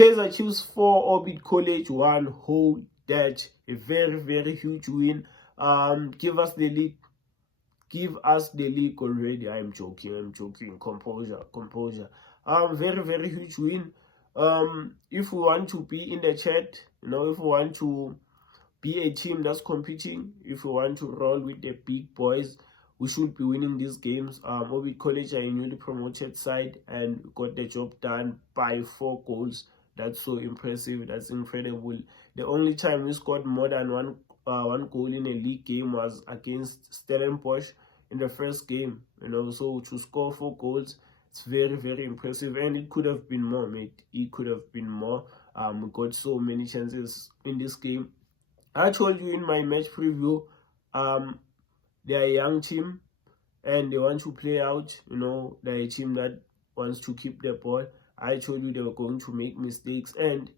Kaizer Chiefs 4, Orbit College 1. Hold that. A very, very huge win. Give us the lead. Give us the league already. I'm joking. Composure. Very, very huge win. If we want to be in the chat, if we want to be a team that's competing, if we want to roll with the big boys, we should be winning these games. Orbit College are a newly promoted side and got the job done by 4 goals. That's so impressive. That's incredible. The only time we scored more than one goal in a league game was against Stellenbosch in the first game. So to score 4 goals, it's very, very impressive, and it could have been more, mate. It could have been more. We got so many chances in this game. I told you in my match preview, they're a young team and they want to play out. They're a team that wants to keep the ball. I told you they were going to make mistakes, and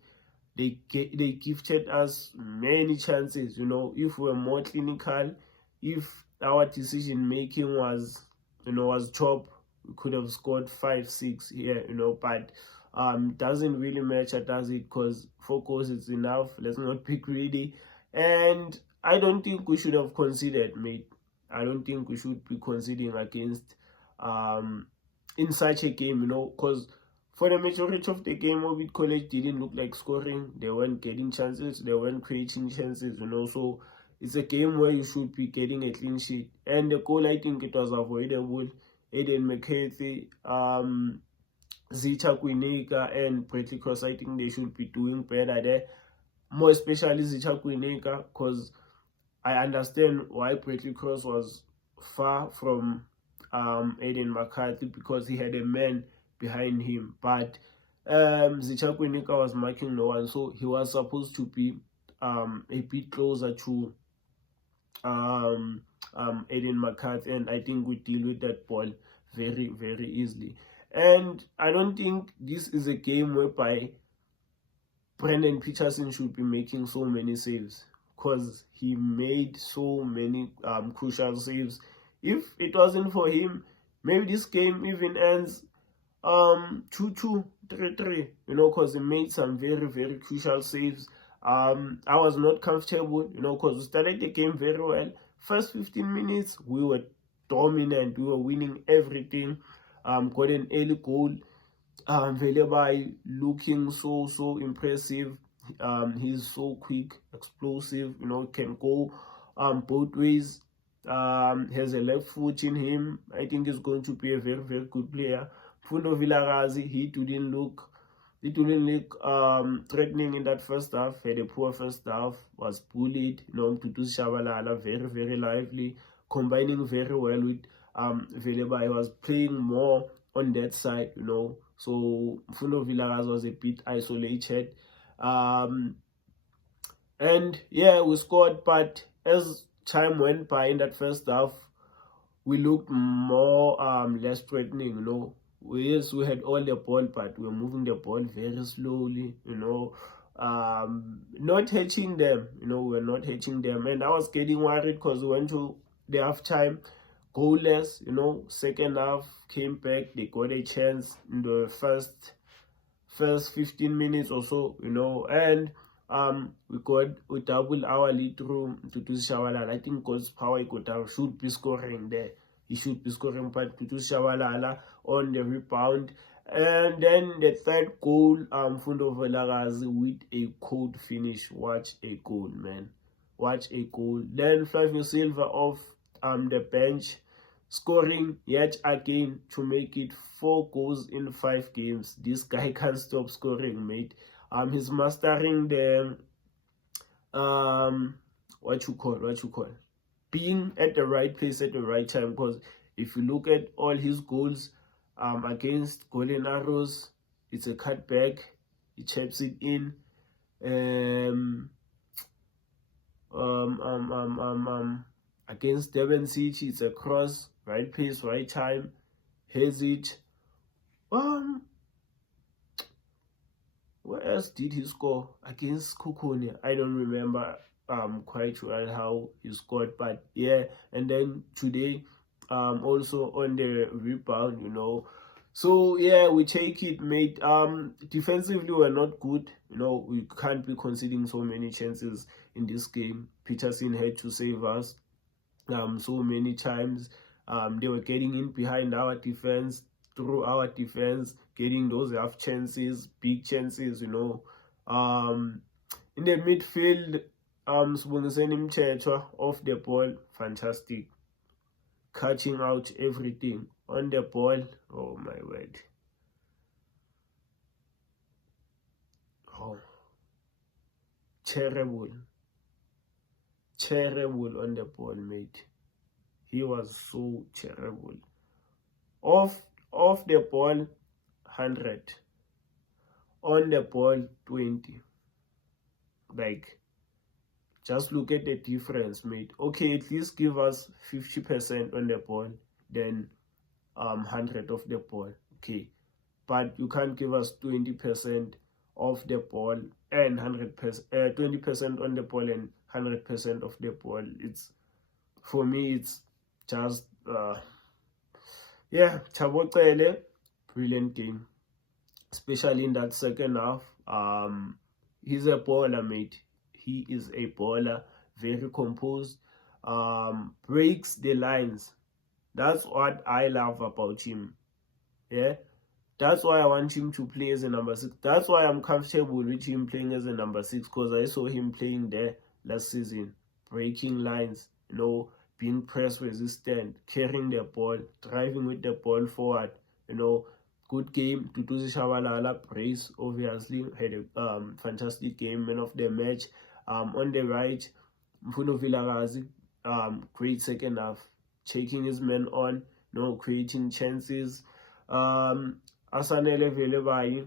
they gifted us many chances. If we were more clinical, if our decision making was top, we could have scored 5-6 here. But it doesn't really matter, does it? Because 4 goals is enough. Let's not be greedy. And I don't think we should have conceded, mate. I don't think we should be conceding against in such a game, because for the majority of the game, Orbit College didn't look like scoring. They weren't getting chances. They weren't creating chances, So it's a game where you should be getting a clean sheet. And the goal, I think it was avoidable. Aiden McCarthy, Zita Kwinika, and Bradley Cross, I think they should be doing better there. More especially Zita Kwinika, because I understand why Bradley Cross was far from Aiden McCarthy, because he had a man behind him. But Zita Kwinika was marking no one, so he was supposed to be a bit closer to Aiden McCarthy, and I think we deal with that ball very, very easily. And I don't think this is a game whereby Brendan Peterson should be making so many saves, because he made so many crucial saves. If it wasn't for him, maybe this game even ends 2-2, 3-3, because he made some very, very crucial saves. I was not comfortable, because we started the game very well. First 15 minutes, we were dominant. We were winning everything. Got an early goal. Velebai looking so impressive. He's so quick, explosive, can go both ways. Has a left foot in him. I think he's going to be a very, very good player. Fundo Vilarazi, he didn't look threatening in that first half. Had a poor first half, was bullied. Tutu Shabalala, very, very lively, combining very well with Velebai. Was playing more on that side, So Fundo Vilarazi was a bit isolated. And yeah, we scored, but as time went by in that first half, we looked more less threatening, Yes, we had all the ball, but we were moving the ball very slowly, not hitching them, we're not hitching them. And I was getting worried because we went to the halftime goalless, second half came back, they got a chance in the first 15 minutes or so, and we doubled our lead through Tutu Shabalala. I think God's power should be scoring there. He should be scoring, but Tutu Shabalala on the rebound. And then the third goal, Fundo Vilarazi with a cold finish. Watch a goal, man. Watch a goal. Then Flavio Silva off the bench, scoring yet again to make it 4 goals in 5 games. This guy can't stop scoring, mate. He's mastering the what you call being at the right place at the right time. Because if you look at all his goals against Golden Arrows, it's a cutback, he chips it in. Against Devon City, it's a cross, right place, right time, has it. Where else did he score? Against Kukuni, I don't remember quite well how he scored, but yeah. And then today, also on the rebound, So yeah, we take it, mate. Defensively we're not good. You know, we can't be conceding so many chances in this game. Peterson had to save us so many times. They were getting in behind our defense, through our defense, getting those half chances, big chances, you know. In the midfield, Sibongiseni Mthethwa off the ball, fantastic. Catching out everything on the ball. Oh my word. Oh, terrible. Terrible on the ball, mate. He was so terrible. Off the ball, 100. On the ball, 20. Like, just look at the difference, mate. Okay, at least give us 50% on the ball, then 100 of the ball. Okay, but you can't give us 20% of the ball and 100%, 20% on the ball and 100% of the ball. It's, for me, it's just yeah, Thabo Cele, brilliant game, especially in that second half. He's a baller, mate. He is a baller, very composed, breaks the lines. That's what I love about him. Yeah, that's why I want him to play as a number 6. That's why I'm comfortable with him playing as a number 6, because I saw him playing there last season, breaking lines, you know, being press resistant, carrying the ball, driving with the ball forward, you know. Good game. Duduzi Shabalala, praise, obviously, had a fantastic game, man of the match. On the right, Mfundo Vilakazi, great second half, checking his men on, you know, creating chances. Asanele Velebai,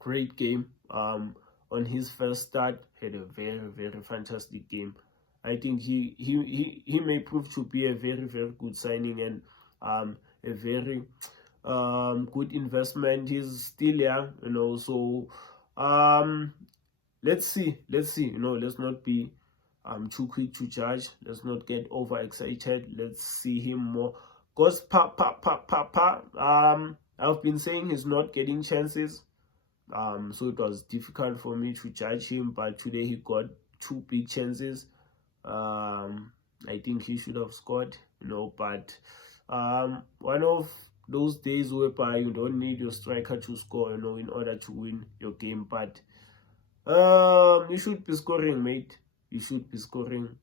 great game. On his first start, had a very, very fantastic game. I think he may prove to be a very, very good signing, and a very good investment. He's still young, you know, so let's see, you know, let's not be too quick to judge. Let's not get overexcited. Let's see him more. Because I've been saying he's not getting chances. So it was difficult for me to judge him, but today he got 2 big chances. I think he should have scored, you know, but one of those days whereby you don't need your striker to score, you know, in order to win your game. But you should be scoring, mate. You should be scoring.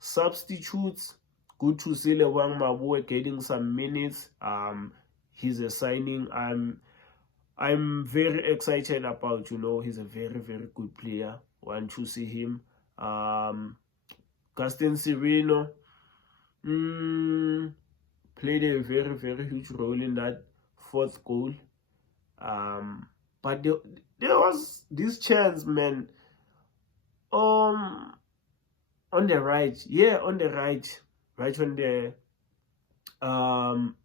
Substitutes, good to see Lewang Mabue getting some minutes. He's a signing I'm very excited about, you know. He's a very, very good player. Want to see him. Gaston Sirino played a very, very huge role in that 4th goal. But there was this chance, man. On the right, yeah, on the right on the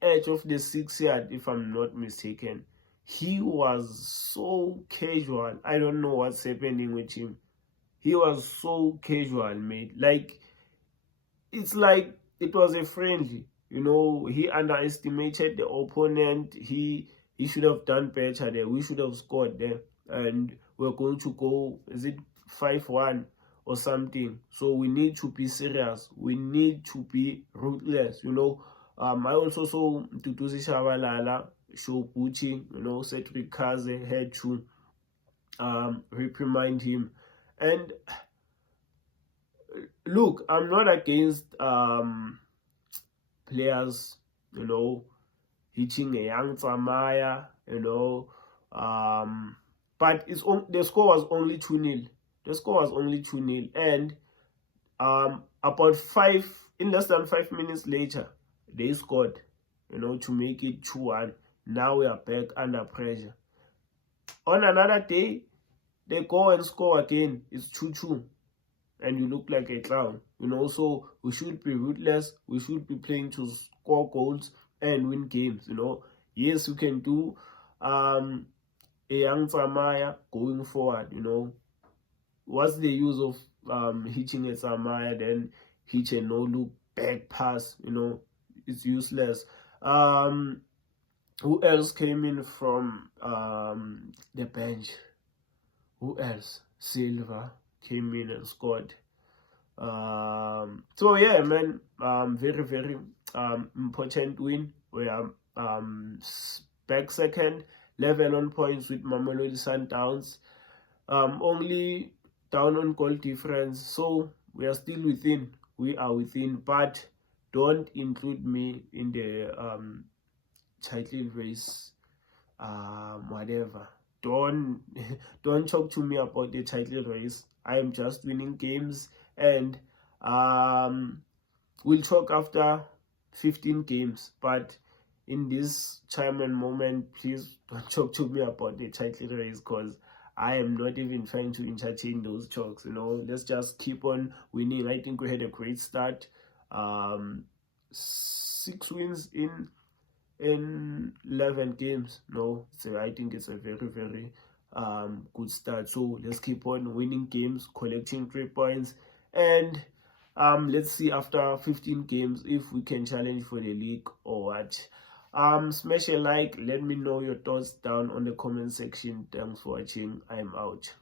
edge of the 6 yard, if I'm not mistaken. He was so casual. I don't know what's happening with him. He was so casual, mate. Like, it's like it was a friendly. You know, he underestimated the opponent. He should have done better there. We should have scored there. And we're going to go, is it 5-1 or something? So we need to be serious. We need to be ruthless, you know. I also saw Duduzi Shabalala, Shoguchi, you know, Cedric Kaze had to reprimand him. And look, I'm not against players, you know, hitting a young Tsamaya, you know, but the score was only 2-0. The score was only 2-0, and in less than 5 minutes later, they scored, you know, to make it 2-1. Now we are back under pressure. On another day, they go and score again. It's 2-2. And you look like a clown, you know. So we should be ruthless. We should be playing to score goals and win games, you know. Yes, you can do a young Tsamaya going forward, you know. What's the use of hitting a Tsamaya, then hit a no-look back pass, you know? It's useless. Who else came in from the bench? Who else? Silva came in and scored. So yeah, man, very, very important win. We are back second, level on points with Mamelodi Sundowns. Only down on goal difference, so we are still within. We are within, but don't include me in the title race. Whatever. Don't don't talk to me about the title race. I am just winning games, and we'll talk after 15 games. But in this time and moment, please don't talk to me about the title race, because I am not even trying to entertain those talks. Let's just keep on winning. I think we had a great start. 6 wins in 11 games. So I think it's a very, very good start. So let's keep on winning games, collecting 3 points, and let's see after 15 games if we can challenge for the league or what. Smash a like, let me know your thoughts down on the comment section. Thanks for watching. I'm out.